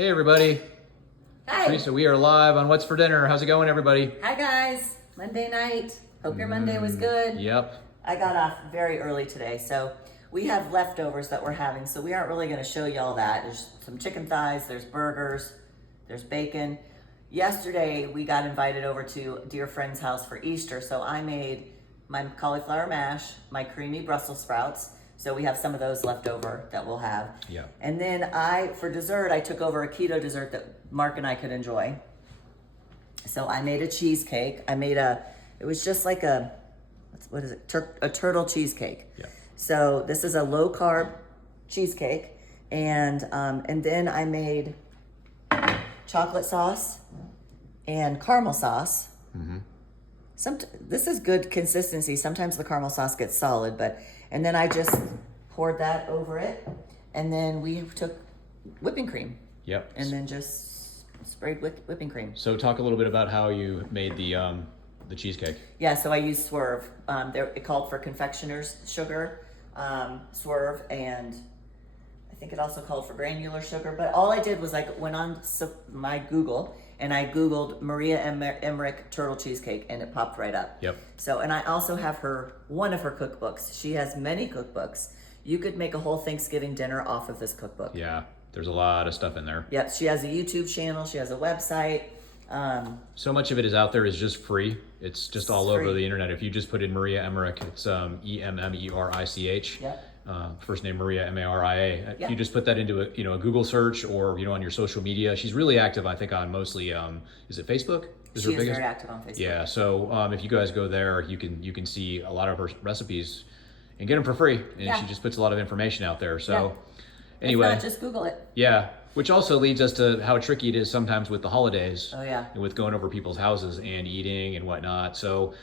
Hey everybody, Hi. Teresa, we are live on What's for Dinner. How's it going, everybody? Hi guys. Monday night. Hope your Monday was good. Yep. I got off very early today, so we have leftovers that we're having, so we aren't really going to show you all that. There's some chicken thighs, there's burgers, there's bacon. Yesterday we got invited over to a dear friend's house for Easter, so I made my cauliflower mash, my creamy Brussels sprouts. So we have some of those left over that we'll have. Yeah. And then for dessert, I took over a keto dessert that Mark and I could enjoy. So I made a cheesecake. It was just like what is it? A turtle cheesecake. Yeah. So this is a low carb cheesecake. And then I made chocolate sauce and caramel sauce. Mm-hmm. This is good consistency. Sometimes the caramel sauce gets solid, and then I just poured that over it, and then we took whipping cream. Yep. And then just sprayed with whipping cream. So talk a little bit about how you made the cheesecake. Yeah, so I used Swerve. It called for confectioner's sugar, Swerve, and I think it also called for granular sugar. But all I did was went on my Google, and I Googled Maria Emmerich turtle cheesecake, and it popped right up. Yep. So, and I also have one of her cookbooks. She has many cookbooks. You could make a whole Thanksgiving dinner off of this cookbook. Yeah, there's a lot of stuff in there. Yep, she has a YouTube channel. She has a website. So much of it is out there is just free. It's just all over free. the internet. If you just put in Maria Emmerich, it's Emmerich. Yep. First name Maria, Maria. Yep. If you just put that into a Google search or on your social media, she's really active. I think on mostly is it Facebook? She is very active on Facebook. Yeah. So if you guys go there, you can see a lot of her recipes and get them for free. And she just puts a lot of information out there. So anyway, if not, just Google it. Yeah. Which also leads us to how tricky it is sometimes with the holidays. Oh yeah. And with going over people's houses and eating and whatnot. So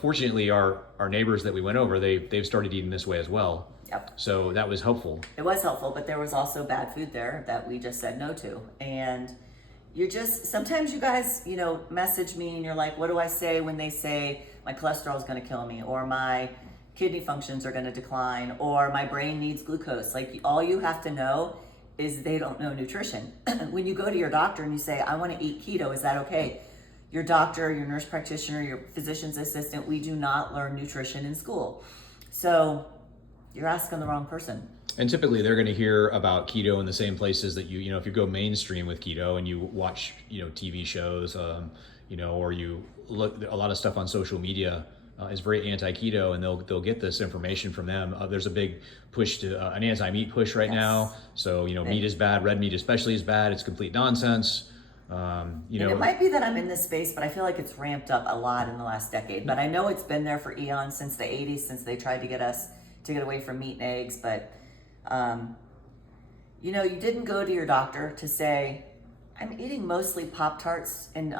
fortunately, our neighbors that we went over, they've started eating this way as well. Yep. So that was helpful. It was helpful, but there was also bad food there that we just said no to. And sometimes you guys, message me and you're like, what do I say when they say my cholesterol is going to kill me, or my kidney functions are going to decline, or my brain needs glucose? All you have to know is they don't know nutrition. When you go to your doctor and you say, I want to eat keto, is that okay? Your doctor, your nurse practitioner, your physician's assistant, we do not learn nutrition in school. So you're asking the wrong person. And typically they're going to hear about keto in the same places that if you go mainstream with keto and you watch, TV shows, or you look, a lot of stuff on social media is very anti-keto, and they'll get this information from them. There's a big push to an anti-meat push right now. So, meat is bad, red meat especially is bad. It's complete nonsense. And it might be that I'm in this space, but I feel like it's ramped up a lot in the last decade. But I know it's been there for eons, since the 80s, since they tried to get us to get away from meat and eggs. But, you didn't go to your doctor to say, I'm eating mostly Pop-Tarts and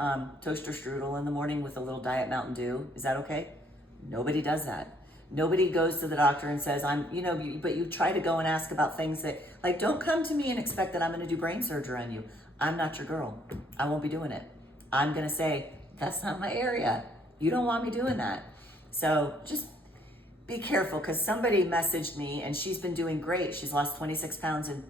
toaster strudel in the morning with a little Diet Mountain Dew. Is that okay? Nobody does that. Nobody goes to the doctor and says, but you try to go and ask about things that, don't come to me and expect that I'm going to do brain surgery on you. I'm not your girl. I won't be doing it. I'm going to say, that's not my area. You don't want me doing that. So just be careful, because somebody messaged me and she's been doing great. She's lost 26 pounds in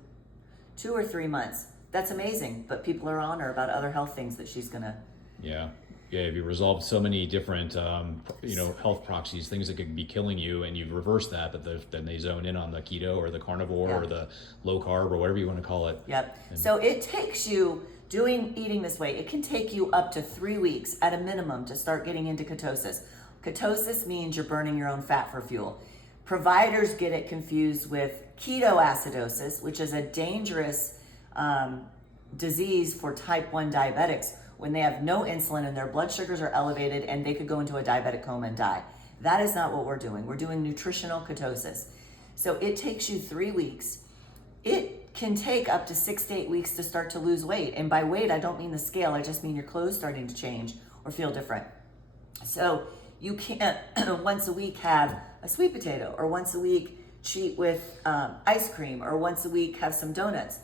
2 or 3 months. That's amazing. But people are on her about other health things that she's going to. Yeah. Yeah, if you resolved so many different, health proxies, things that could be killing you, and you've reversed that, but then they zone in on the keto or the carnivore or the low carb or whatever you want to call it. Yep. So it takes you eating this way. It can take you up to 3 weeks at a minimum to start getting into ketosis. Ketosis means you're burning your own fat for fuel. Providers get it confused with ketoacidosis, which is a dangerous disease for type 1 diabetics, when they have no insulin and their blood sugars are elevated and they could go into a diabetic coma and die. That is not what we're doing. We're doing nutritional ketosis. So it takes you 3 weeks. It can take up to 6 to 8 weeks to start to lose weight. And by weight, I don't mean the scale. I just mean your clothes starting to change or feel different. So you can't once a week have a sweet potato, or once a week cheat with ice cream, or once a week have some donuts,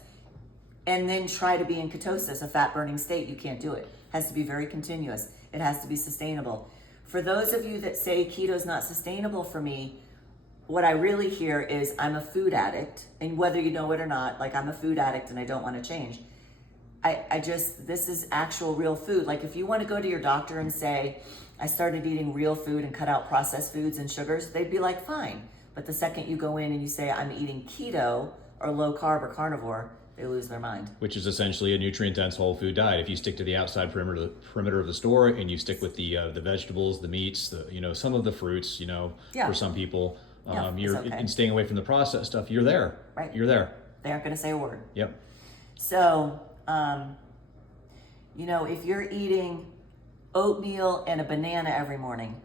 and then try to be in ketosis, a fat-burning state. You can't do it. It has to be very continuous. It has to be sustainable. For those of you that say keto's not sustainable for me, what I really hear is I'm a food addict, and whether you know it or not, I'm a food addict and I don't want to change. this is actual real food. Like if you want to go to your doctor and say, I started eating real food and cut out processed foods and sugars, they'd be like, fine. But the second you go in and you say, I'm eating keto or low carb or carnivore, they lose their mind. Which is essentially a nutrient-dense whole food diet. If you stick to the outside perimeter of the store and you stick with the vegetables, the meats, some of the fruits, Yeah. for some people, it's okay. and staying away from the processed stuff, you're there. Right. You're there. They aren't going to say a word. Yep. So, if you're eating oatmeal and a banana every morning,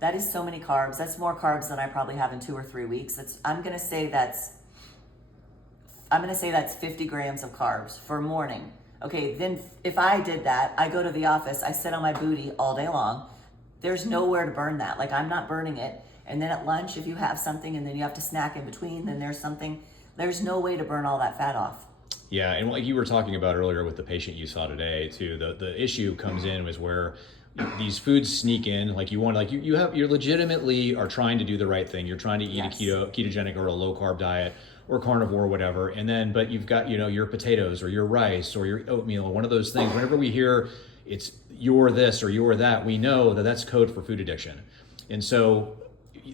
that is so many carbs. That's more carbs than I probably have in 2 or 3 weeks. I'm going to say that's 50 grams of carbs for morning. Okay, then if I did that, I go to the office, I sit on my booty all day long. There's nowhere to burn that. Like I'm not burning it. And then at lunch, if you have something and then you have to snack in between, then there's no way to burn all that fat off. Yeah, and like you were talking about earlier with the patient you saw today too, the issue comes in was where these foods sneak in. Like you legitimately are trying to do the right thing. You're trying to eat Yes. a ketogenic or a low carb diet or carnivore or whatever, but you've got your potatoes or your rice or your oatmeal or one of those things. Whenever we hear it's you're this or you're that, we know that that's code for food addiction, and so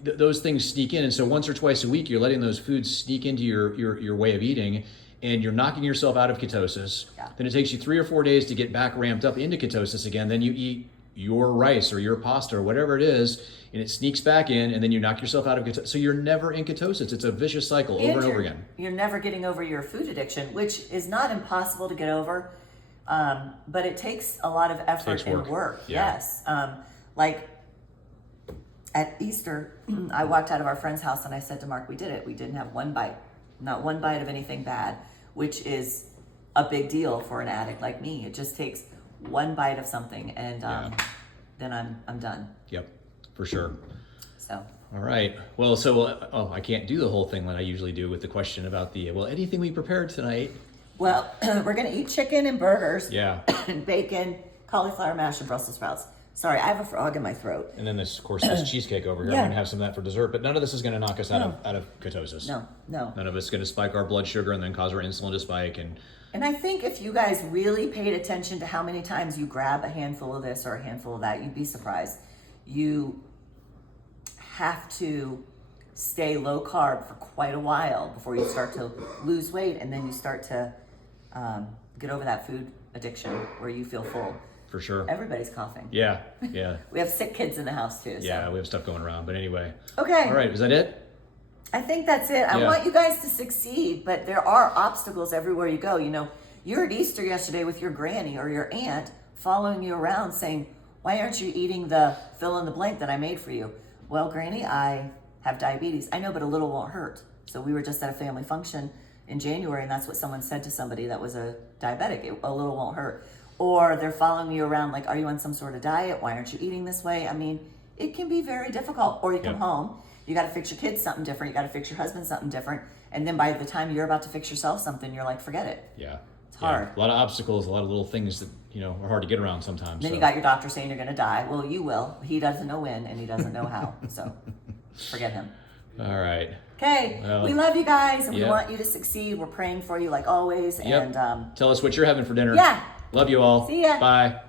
those things sneak in. And so once or twice a week, you're letting those foods sneak into your way of eating. And you're knocking yourself out of ketosis. Yeah. Then it takes you 3 or 4 days to get back ramped up into ketosis again. Then you eat your rice or your pasta or whatever it is, and it sneaks back in, and then you knock yourself out of ketosis. So you're never in ketosis. It's a vicious cycle over and over again. You're never getting over your food addiction, which is not impossible to get over, but it takes a lot of effort and work. Yeah. Yes. Like at Easter, I walked out of our friend's house and I said to Mark, we did it. We didn't have one bite, not one bite of anything bad, which is a big deal for an addict like me. It just takes one bite of something and then I'm done. Yep, for sure. So. All right. Well, I can't do the whole thing that I usually do with the question about anything we prepared tonight. Well, we're going to eat chicken and burgers. Yeah. And bacon, cauliflower mash, and Brussels sprouts. Sorry, I have a frog in my throat. And then this cheesecake over here. Yeah. I'm gonna have some of that for dessert, but none of this is gonna knock us out of ketosis. No. None of it's gonna spike our blood sugar and then cause our insulin to spike. And I think if you guys really paid attention to how many times you grab a handful of this or a handful of that, you'd be surprised. You have to stay low carb for quite a while before you start to lose weight, and then you start to get over that food addiction where you feel full. For sure. Everybody's coughing. Yeah. We have sick kids in the house too. So. Yeah, we have stuff going around. But anyway. Okay. All right, is that it? I think that's it. I want you guys to succeed, but there are obstacles everywhere you go. You were at Easter yesterday with your granny or your aunt following you around saying, why aren't you eating the fill in the blank that I made for you? Well, Granny, I have diabetes. I know, but a little won't hurt. So we were just at a family function in January, and that's what someone said to somebody that was a diabetic. A little won't hurt. Or they're following you around like, are you on some sort of diet? Why aren't you eating this way? I mean, it can be very difficult. Or you come home, you got to fix your kids something different. You got to fix your husband something different. And then by the time you're about to fix yourself something, you're like, forget it. Yeah. It's hard. A lot of obstacles, a lot of little things that, are hard to get around sometimes. Then you got your doctor saying you're going to die. Well, you will. He doesn't know when and he doesn't know how. So forget him. All right. Okay. Well, we love you guys and we want you to succeed. We're praying for you like always. Yep. And tell us what you're having for dinner. Yeah. Love you all. See ya. Bye.